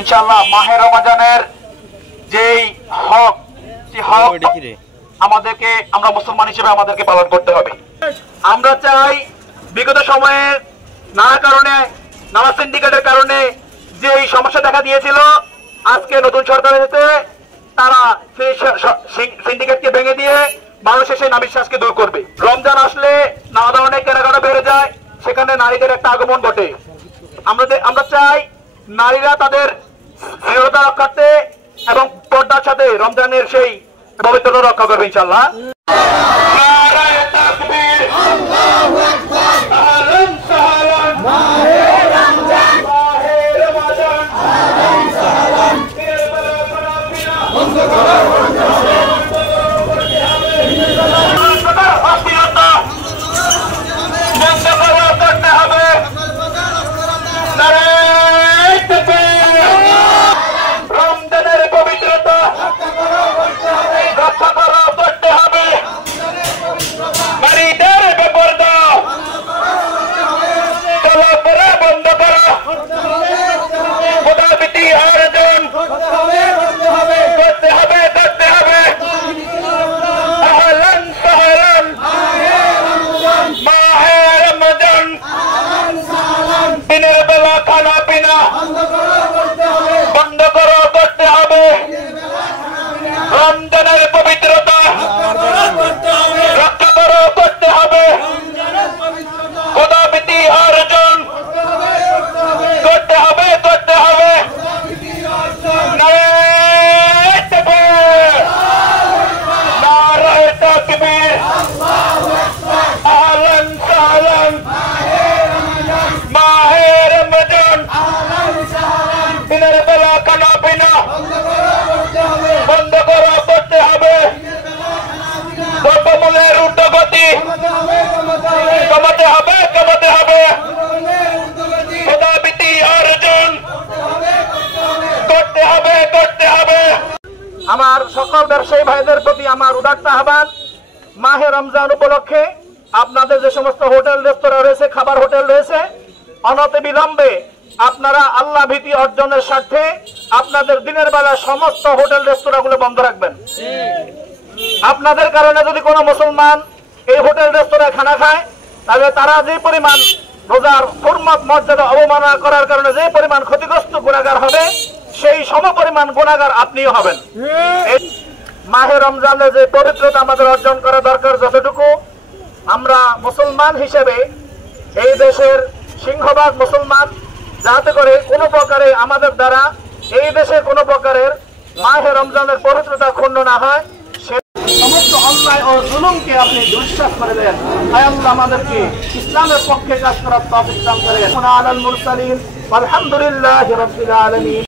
ইনশাআল্লাহ মাহে রমজানের যেই হক সেই হক আমাদেরকে, আমরা মুসলমান হিসেবে আমাদেরকে পালন করতে হবে। আমরা চাই বিগত সময়ে নানা কারণে, নানা সিন্ডিকেটের কারণে যে এই সমস্যা দেখা দিয়েছিল, আজকে নতুন সরকার এসেছে, তারা সেই সিন্ডিকেটকে ভেঙে দিয়ে মানুষের সেই নাবিশ্বাসকে দূর করবে। রমজান আসলে নানা ধরনের কেনাকাটা বেড়ে যায়, সেখানে নারীদের একটা আগমন ঘটে। আমরা চাই নারীরা তাদের দৃঢ়তা রক্ষার্থে এবং পর্দার সাথে রমজানের সেই পবিত্রতা রক্ষা করবে ইনশাআল্লাহ। দিনের বেলা খানা পিনা বন্ধ করো, করতে হবে। রমজানের পবিত্রতা রক্ষা করো, করতে হবে। খোদাভীতি অর্জন করতে হবে, করতে হবে। নারায়ে তাকবীর, নারায়ে তাকবীর, আহলান সাহলান। মাহে রমজান দিনের বেলা খানা পিনা বন্ধ করো, করতে হবে। দ্রব্যমূল্যের ঊর্ধ্বগতি কমাতে হবে, কমাতে হবে। খোদাভীতি অর্জন করতে হবে, করতে হবে। আমার সকল ব্যবসায়ী ভাইদের প্রতি আমার উদাত্ত আহ্বান, মাহে রমজান উপলক্ষে আপনাদের যে সমস্ত হোটেল রেস্তোরাঁ রয়েছে, খাবার হোটেল রয়েছে, অনতি বিলম্বে আপনারা আল্লাহ ভীতি অর্জনের স্বার্থে আপনাদের দিনের বেলা সমস্ত হোটেল রেস্তোরাঁগুলো বন্ধ রাখবেন। আপনাদের কারণে যদি কোনো মুসলমান এই হোটেল রেস্তোরাঁ খানা খায়, তাহলে তারা যে পরিমাণ রোজার হুরমত মর্যাদা অবমাননা করার কারণে যে পরিমাণ ক্ষতিগ্রস্ত গুনাহগার হবে, সেই সমপরিমাণ গুনাহগার আপনিও হবেন। মাহে রমজানে যে পবিত্রতা আমাদের অর্জন করা দরকার, যতটুকু আমরা মুসলমান হিসেবে এই দেশের সিংহভাগ মুসলমান, যাতে করে কোনো প্রকারে আমাদের দ্বারা এই দেশে কোনো প্রকারের মাহে রমজানের পবিত্রতা ক্ষুণ্ণ না হয়, সে সমস্ত অন্যায় ও জুলুমকে আপনি দুঃশ্বাস করে দেন। আয় আল্লাহ আমাদেরকে ইসলামের পক্ষে কাজ করার তৌফিক দান করেন। আলাল মুরসালিন আলহামদুলিল্লাহি রাব্বিল আলামিন।